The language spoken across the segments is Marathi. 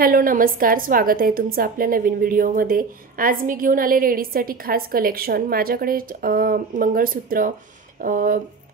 हॅलो नमस्कार, स्वागत आहे तुमचं आपल्या नवीन व्हिडिओमध्ये। आज मी घेऊन आले लेडीजसाठी खास कलेक्शन। माझ्याकडे मंगळसूत्र,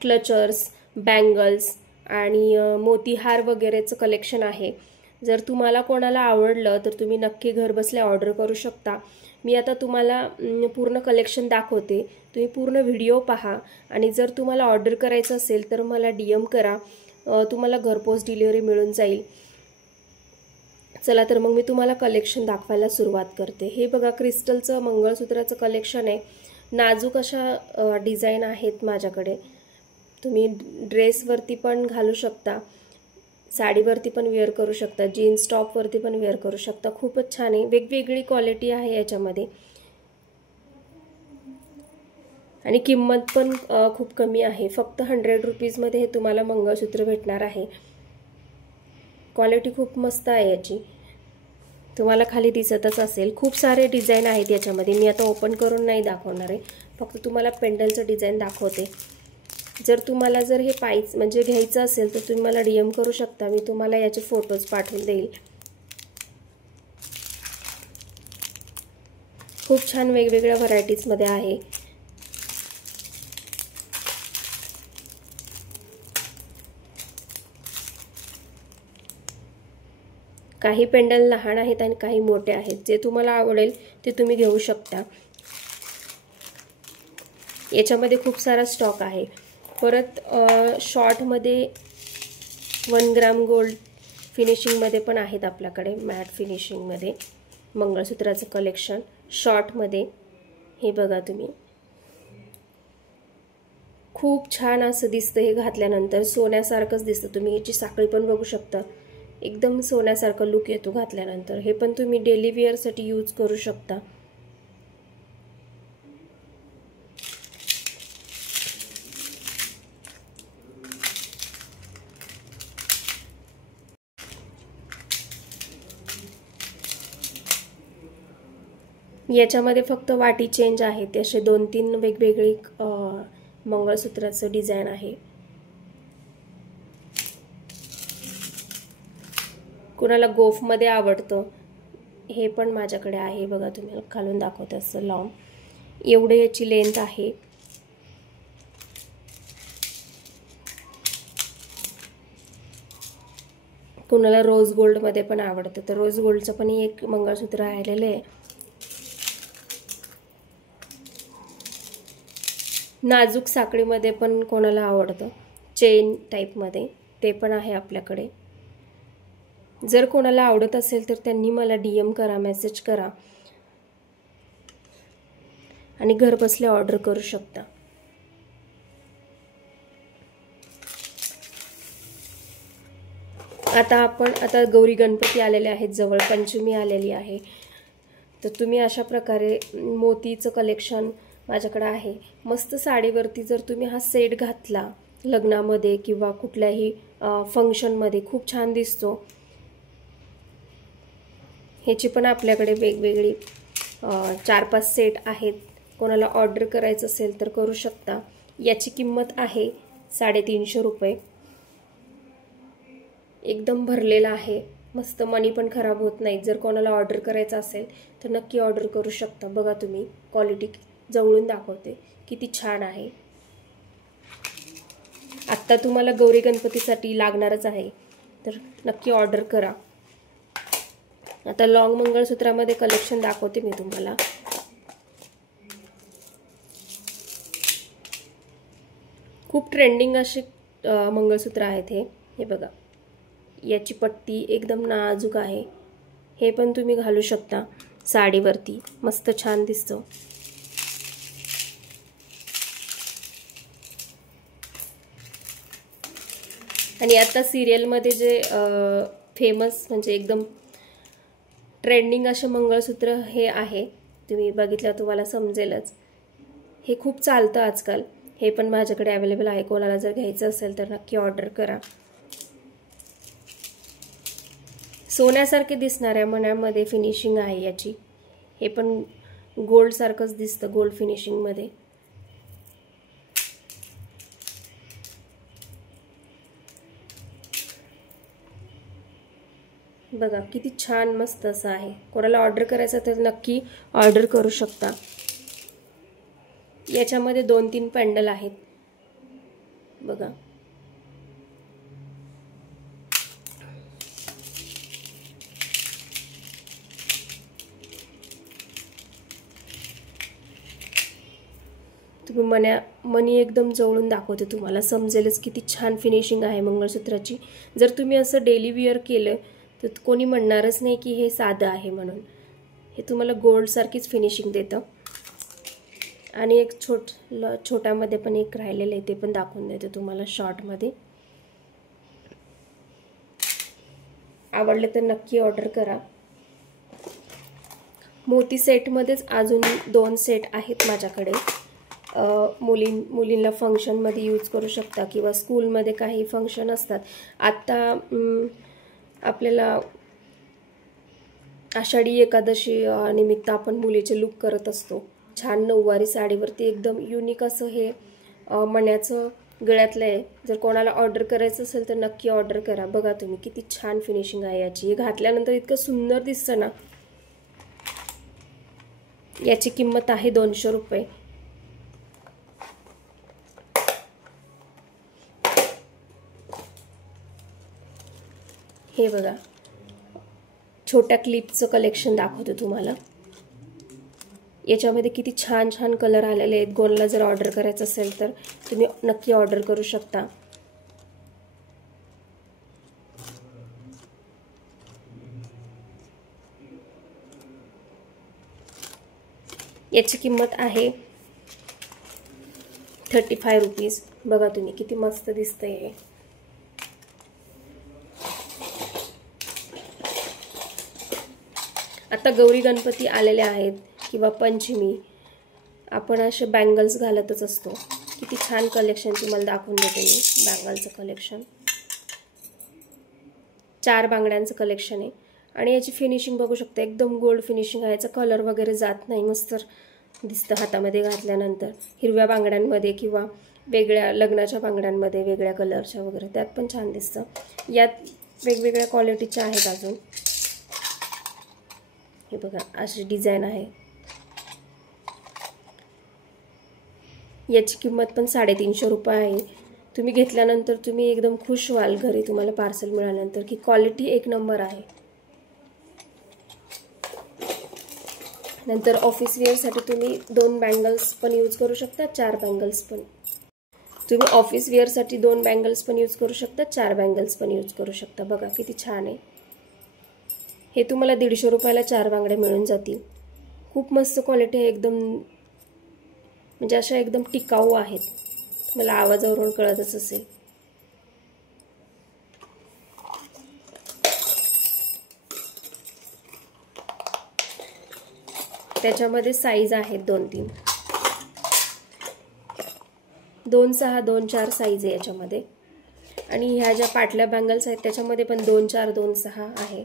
क्लचर्स, बँगल्स आणि मोतीहार वगैरेचं कलेक्शन आहे। जर तुम्हाला कोणाला आवडलं तर तुम्ही नक्की घर बसल्या ऑर्डर करू शकता। मी आता तुम्हाला पूर्ण कलेक्शन दाखवते, तुम्ही पूर्ण व्हिडिओ पहा आणि जर तुम्हाला ऑर्डर करायचं असेल तर मला डीएम करा, तुम्हाला घरपोच डिलिव्हरी मिळून जाईल। चला तर मग मी तुम्हाला कलेक्शन दाखवायला सुरुवात करते। हे बघा, क्रिस्टलचं मंगळसूत्राचं कलेक्शन आहे। नाजूक अशा डिझाइन आहेत माझ्याकडे। तुम्ही ड्रेसवरती पण घालू शकता, साडीवरती पण वेअर करू शकता, जीन्स टॉपवरती पण वेअर करू शकता। खूपच छान आहे, वेगवेगळी क्वालिटी आहे याच्यामध्ये आणि किंमत पण खूप कमी आहे। फक्त 100 रुपीजमध्ये हे तुम्हाला मंगळसूत्र भेटणार आहे। क्वालिटी खूप मस्त आहे याची, तुम्हाला खाली दिसतच असेल। खूप सारे डिझाइन आहेत याच्यामध्ये, मी आता ओपन करून नाही दाखवणार आहे, फक्त तुम्हाला पेंडलचं डिझाइन दाखवते। जर तुम्हाला हे पाहिजे म्हणजे घ्यायचं असेल तर तुम्ही मला डीएम करू शकता, मी तुम्हाला याचे फोटोज पाठवून देईल। खूप छान वेगवेगळ्या व्हरायटीजमध्ये आहे। काही पेंडल लहान आहेत आणि काही मोठे आहेत, जे तुम्हाला आवडेल ते तुम्ही घेऊ शकता। याच्यामध्ये खूप सारा स्टॉक आहे। परत शॉर्टमध्ये 1 ग्राम गोल्ड फिनिशिंगमध्ये पण आहेत आपल्याकडे, मॅट फिनिशिंगमध्ये मंगळसूत्राचं कलेक्शन शॉर्टमध्ये। हे बघा तुम्ही, खूप छान असं दिसतं, हे घातल्यानंतर सोन्यासारखंच दिसतं। तुम्ही याची साखळी पण बघू शकता, एकदम सोन्यासारखा लुक येतो घातल्यानंतर। हे पण तुम्ही डेली वेअरसाठी यूज करू शकता। याच्यामध्ये फक्त वाटी चेंज आहे, ते असे 2-3 वेगवेगळी मंगळसूत्राचं डिझाइन आहे। कुणाला गोफमध्ये आवडतं, हे पण माझ्याकडे आहे। बघा, तुम्ही खालून दाखवते असं लावून, एवढे याची लेंथ आहे। कुणाला रोज गोल्डमध्ये पण आवडतं तर रोज गोल्डचं पण एक मंगळसूत्र आलेलं आहे। नाजूक साखळीमध्ये पण कोणाला आवडतं, चेन टाईपमध्ये, ते पण आहे आपल्याकडे। जर कोणाला आवडत असेल तर त्यांनी मला डीएम करा, मेसेज करा आणि घरबसल्या ऑर्डर करू शकता। आता गौरी गणपती आलेले आहेत जवळ, पंचमी आलेली आहे, तर तुम्ही अशा प्रकारे मोतीचं कलेक्शन माझ्याकडे आहे। मस्त साडीवरती जर तुम्ही हा सेट घातला लग्नामध्ये किंवा कुठल्याही फंक्शनमध्ये खूप छान दिसतो। ह्याची पण आपल्याकडे वेगवेगळी 4-5 सेट आहेत। कोणाला ऑर्डर करायचं असेल तर करू शकता। याची किंमत आहे 350 रुपये। एकदम भरलेला आहे, मस्त, मनी पण खराब होत नाही। जर कोणाला ऑर्डर करायचं असेल तर नक्की ऑर्डर करू शकता। बघा तुम्ही, क्वालिटी जवळून दाखवते, किती छान आहे। आत्ता तुम्हाला गौरी गणपतीसाठी लागणारच आहे, तर नक्की ऑर्डर करा। आता लॉंग मंगळसूत्रामध्ये कलेक्शन दाखवते मी तुम्हाला। खूप ट्रेंडिंग असे मंगळसूत्र आहेत हे बघा, याची पट्टी एकदम नाजूक आहे। हे पण तुम्ही घालू शकता साडीवरती, मस्त छान दिसतं। आणि आता सिरियलमध्ये जे फेमस म्हणजे एकदम ट्रेंडिंग असे मंगळसूत्र हे आहे, तुम्ही बघितलं तुम्हाला समजेलच। हे खूप चालतं आजकाल, हे पण माझ्याकडे अवेलेबल आहे। कोणाला जर घ्यायचं असेल तर नक्की ऑर्डर करा। सोन्यासारखे दिसणाऱ्या मण्यामध्ये फिनिशिंग आहे याची, हे पण गोल्ड सारखंच दिसतं, गोल्ड फिनिशिंगमध्ये। बघा किती छान मस्त असं आहे. कोणाला ऑर्डर करायचं तर नक्की ऑर्डर करू शकता. याच्यामध्ये 2-3 पॅन्डल आहेत बघा. तुम्ही मनी एकदम जवळून दाखवते, तुम्हाला समजेलच किती छान फिनिशिंग आहे मंगळसूत्राची. जर तुम्ही असं डेली वेअर केलं तर कोणी म्हणणारच नाही की हे साधं आहे म्हणून. हे तुम्हाला गोल्ड सारखीच फिनिशिंग देतं. आणि एक छोट्यामध्ये पण एक राहिलेलं आहे, ते पण दाखवून देते तुम्हाला शॉर्टमध्ये. आवडले तर नक्की ऑर्डर करा. मोती सेटमध्येच अजून 2 सेट आहेत माझ्याकडे. मुलींना फंक्शनमध्ये यूज करू शकता किंवा स्कूलमध्ये काही फंक्शन असतात. आत्ता आपल्याला आषाढी एकादशी निमित्त आपण मुलीचे लुक करत असतो. छान नऊवारी साडीवरती एकदम युनिक असं हे मण्याचं गळ्यातलं आहे. जर कोणाला ऑर्डर करायचं असेल तर नक्की ऑर्डर करा. बघा तुम्ही किती छान फिनिशिंग आहे याची. हे घातल्यानंतर इतकं सुंदर दिसतं ना. याची किंमत आहे 200 रुपये. हे बघा छोट्या क्लिपचं कलेक्शन दाखवते तुम्हाला. याच्यामध्ये किती छान छान कलर आलेले आहेत. कोणाला जर ऑर्डर करायचं असेल तर तुम्ही नक्की ऑर्डर करू शकता. याची किंमत आहे 35 रुपीज. बघा तुम्ही किती मस्त दिसतंय हे. आता गौरी गणपती आलेले आहेत किंवा पंचमी, आपण असे बँगल्स घालतच असतो. किती छान कलेक्शन तुम्हाला दाखवून देते मी. बँगलचं कलेक्शन 4 बांगड्यांचं कलेक्शन आहे. आणि याची फिनिशिंग बघू शकता, एकदम गोल्ड फिनिशिंग आहे. याचा कलर वगैरे जात नाही, मस्त दिसतं हातामध्ये घातल्यानंतर. हिरव्या बांगड्यांमध्ये किंवा वेगळ्या लग्नाच्या बांगड्यांमध्ये वेगळ्या कलरच्या वगैरे त्यात पण छान दिसतं. यात वेगवेगळ्या क्वालिटीच्या आहेत अजून. हे बघा अशी डिझाइन आहे. याची किंमत पण 350 रुपये आहे. तुम्ही घेतल्यानंतर तुम्ही एकदम खुश व्हाल घरी तुम्हाला पार्सल मिळाल्यानंतर की क्वालिटी एक नंबर आहे. नंतर ऑफिस वेअरसाठी तुम्ही 2 बँगल्स पण यूज करू शकता, 4 बँगल्स पण. तुम्ही ऑफिस वेअरसाठी 2 बँगल्स पण यूज करू शकता, 4 बँगल्स पण यूज करू शकता. बघा किती छान आहे. हे तुम्हाला 150 रुपयाला 4 बांगड्या मिळून जातील. खूप मस्त क्वालिटी आहे एकदम, म्हणजे अशा एकदम टिकाऊ आहेत. तुम्हाला आवाजावरून कळतच असेल. त्याच्यामध्ये साईज आहेत 2-3, 2-6, 2-4 साईज आहे याच्यामध्ये. आणि ह्या ज्या पाटल्या बँगल्स आहेत त्याच्यामध्ये पण 2-4, 2-6 आहे.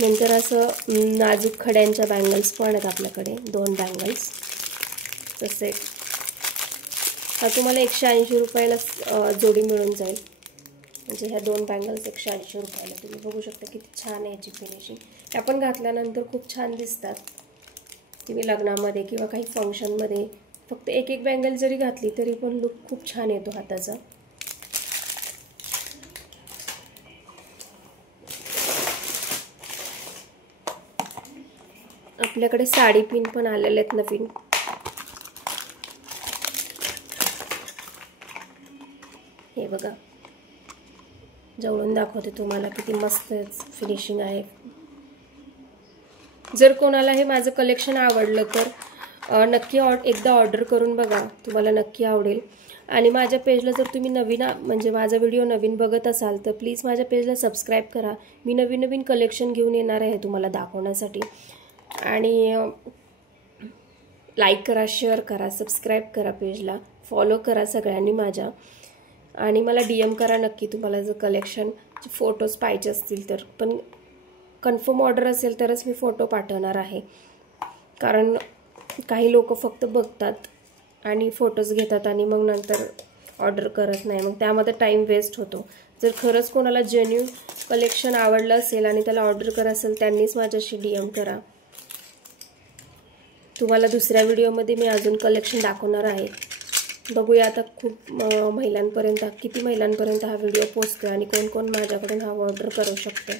नंतर असं नाजूक खड्यांच्या बँगल्स पण आहेत आपल्याकडे, 2 बँगल्स तसे. हा तुम्हाला 180 रुपयाला जोडी मिळून जाईल. म्हणजे ह्या 2 बँगल्स 180 रुपयाला. तुम्ही बघू शकता किती छान आहे याची फिनिशिंग. ह्या पण घातल्यानंतर खूप छान दिसतात. तुम्ही लग्नामध्ये किंवा काही फंक्शनमध्ये फक्त एक बँगल जरी घातली तरी पण लुक खूप छान येतो हाताचा. आपल्याकडे साडी पिन पण आलेले आहेत नवीन. हे बघा जवळून दाखवते तुम्हाला किती मस्त फिनिशिंग आहे. जर कोणाला हे माझं कलेक्शन आवडलं तर नक्की एकदा ऑर्डर करून बघा, तुम्हाला नक्की आवडेल. आणि माझ्या पेजला जर तुम्ही नवीन म्हणजे माझा व्हिडिओ नवीन बघत असाल तर प्लीज माझ्या पेजला सबस्क्राईब करा. मी नवीन कलेक्शन घेऊन येणार आहे तुम्हाला दाखवण्यासाठी. आणि लाईक करा, शेअर करा, सबस्क्राईब करा, पेजला फॉलो करा सगळ्यांनी माझ्या. आणि मला DM करा नक्की तुम्हाला जर कलेक्शन फोटोज पाहिजे असतील तर. पण कन्फर्म ऑर्डर असेल तरच मी फोटो पाठवणार आहे. कारण काही लोक फक्त बघतात आणि फोटोज घेतात आणि मग नंतर ऑर्डर करत नाही, मग त्यामध्ये टाईम वेस्ट होतो. जर खरंच कोणाला जेन्युइन कलेक्शन आवडलं असेल आणि त्याला ऑर्डर करायचं असेल त्यांनीच माझ्याशी DM करा. तुम्हाला दुसऱ्या व्हिडिओमध्ये मी अजून कलेक्शन दाखवणार आहे. बघूया आता खूप महिलांपर्यंत, किती महिलांपर्यंत हा व्हिडिओ पोहोचतो आणि कोण कोण माझ्याकडून हा ऑर्डर करू शकते.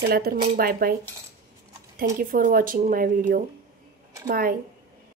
चला तर मग bye bye. Thank you for watching my video. Bye.